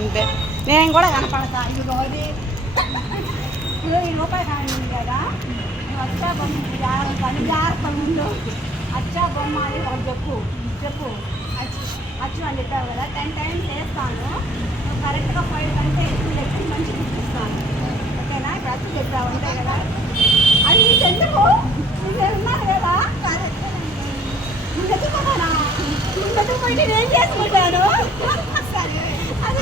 అంతే. నేను కూడా కనపడతా. ఇదిగో ఇది ఈ రూపాయి కానీ కదా, నువ్వు అచ్చా బొమ్మ జాగ్రత్త ముందు. అచ్చా బొమ్మ అని ఒక చెప్పు అచ్చు అని చెప్పావు కదా, 10 times వేస్తాను. నువ్వు కరెక్ట్గా 5 కంటే ఎక్కువ తెచ్చి మంచి చూపిస్తాను. ఓకేనా? ఇప్పుడు అచ్చు చెప్పావు అంతే కదా. అది నీకు ఎందుకు? నేను ఉన్నాను కదా, నువ్వు ఎత్తుకున్నానా? నువ్వు ఎత్తుకుపోయి నేను ఏం చేసుకుంటాను? అది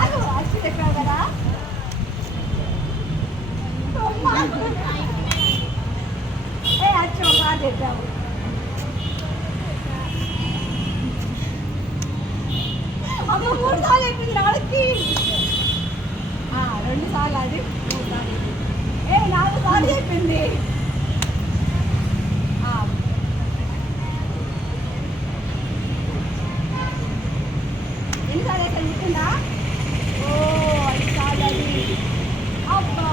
ఆగు, అచ్చు చెప్పావు కదా. అచ్చు బాగా చెప్పావు. అమ్మ 3 సార్లు అయిపోయింది నాలుగుకి. 2 సార్లు, అది 3 సార్లు అయిపోయింది. 4 సార్లు అయిపోయింది. ఎన్నిసార్లు అయితే చెప్పిందా? 5 సార్లు. అది అబ్బా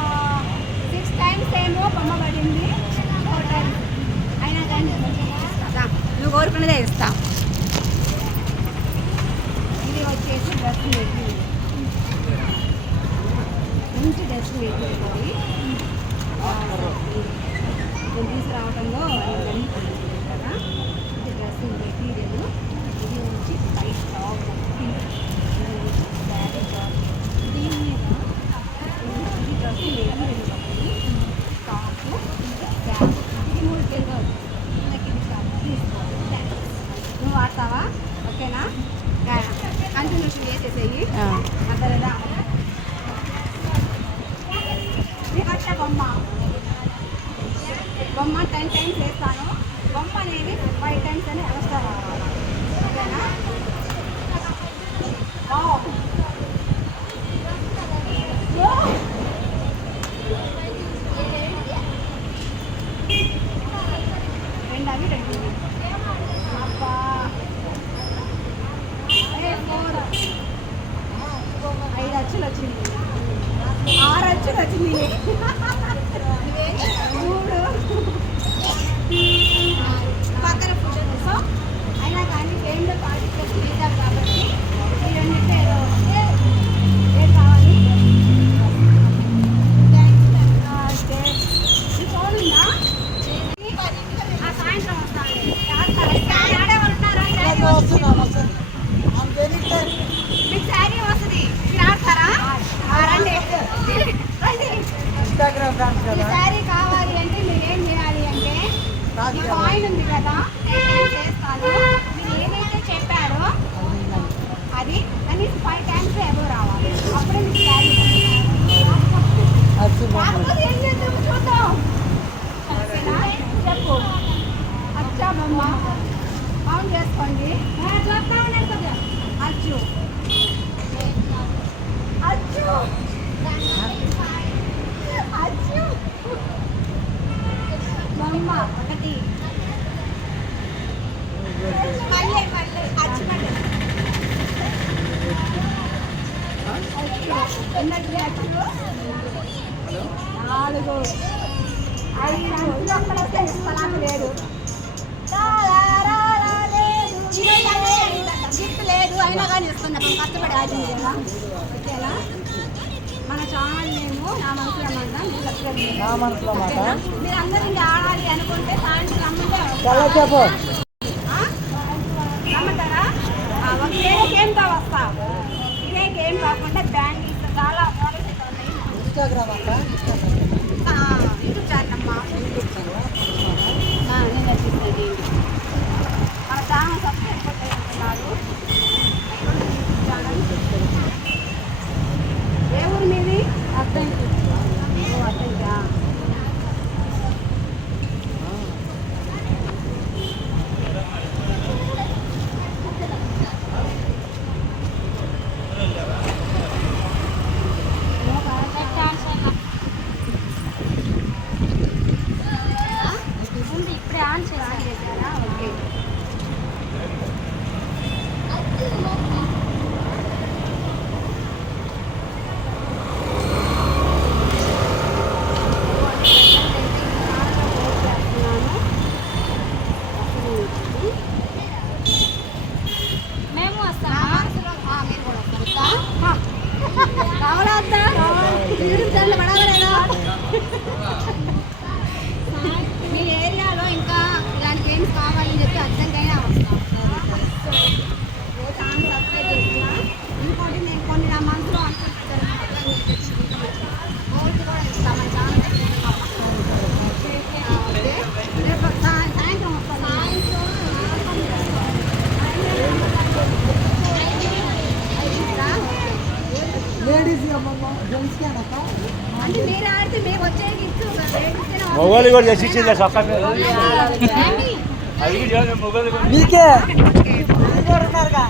6 times ఏమో బొమ్మ పడింది, 4 times అయినా కానీ నువ్వు కోరుకున్నదే ఇస్తా. ఇది వచ్చేసి డ్రెస్ మేకింగ్, మంచి డ్రెస్ మేకింగ్. నేను తీసుకురావడంలో కదా. ఇది డ్రెస్ మెటీరియల్, ఇది వచ్చి వైట్ టాప్, బ్యాగ్ టాప్, దీని మీద ఇది డ్రెస్ మెటీరియల్ టాప్, బ్యాగ్. ఇది 3 కిలోలు. నాకు ఇది కాదు, తీసుకోవాలి. నువ్వు వాడతావా? ఓకేనా? కంటిన్యూషన్ చేసేసేయి. అర్థలేదా? అట్ట బొమ్మ 10 times వేస్తాను. బొమ్మ అనేది 5 times అని అవస్థ రావాలి. ఓకేనా? అవి 2 అబ్బా 5 అచ్చులు వచ్చింది, 6 అచ్చులు వచ్చింది. 3 పక్కన ఫోటో అయినా కానీ గేమ్లో పార్టిసిపేట్ చేద్దాం కాబట్టి ఈ 2 ఏం కావాలి? ఈ ఫోన్ ఉందా? సాయంత్రం వస్తాను. మీకు శారీ వస్తుంది, మీరు ఆడతారా? రండి. శారీ కావాలి అంటే మీరు ఏం చేయాలి అంటే, ఈ కాయిన్ ఉంది కదా, చేస్తాను. మీరు ఏదైతే చెప్పారో అది కనీసం 5 times ఎబో రావాలి. అప్పుడే మీకు శారీ కాకపోతే ఏం చేద్దాం చూద్దాం. చెప్పు. అచ్చా బొమ్మ ఆన్ చేసుకోండి. అచ్చు అచ్చు అచ్చు బొమ్మ 1 మళ్ళీ అచ్చు మళ్ళీ ఉన్నది. అచ్చు 4 5 ఒక్కడ స్థలాలు లేదు. గిఫ్ట్ లేదు అయినా కానీ ఇస్తున్నాం, కష్టపడి ఆడింది కదా. ఓకేనా? మన ఛానల్ నేము నా మనసులో మాట. మీరు అందరూ ఇంకా ఆడాలి అనుకుంటే సాయంత్రం రమ్మంటారా? ఒకే గేమ్తో వస్తా. ఇదే గేమ్ కాకుండా బ్యాంగిల్స్ చాలా మోడల్స్ ఉన్నాయి. యూట్యూబ్ ఛానల్ అమ్మా, నేను రచిస్తుంది. మన ఛానల్ సబ్స్క్రైబ్ చేస్తున్నారు. ఛానల్ ఏ ఊరు మీది? అర్థంకి. అర్థంకా? మీ ఏరియాలో ఇంకా ఇలాంటి గేమ్స్ కావాలని చెప్పి అర్థంకైనా వస్తాం. సబ్స్క్రైబ్ చేస్తున్నా. ఇంకోటి నేను కొన్ని నా మనసులో అనుకుంటున్నాను, గోల్డ్ కూడా ఇస్తాం మన ఛానల్. రేపు సాయంత్రం వస్తాను. లేడీస్ జెంట్స్కి అనక అంటే మీరు ఆడితే మేము వచ్చేది ఇస్తూ మొగోళ్ళు కూడా చేసి ఇచ్చింది సొక్క అది మీకే ఉన్నారుగా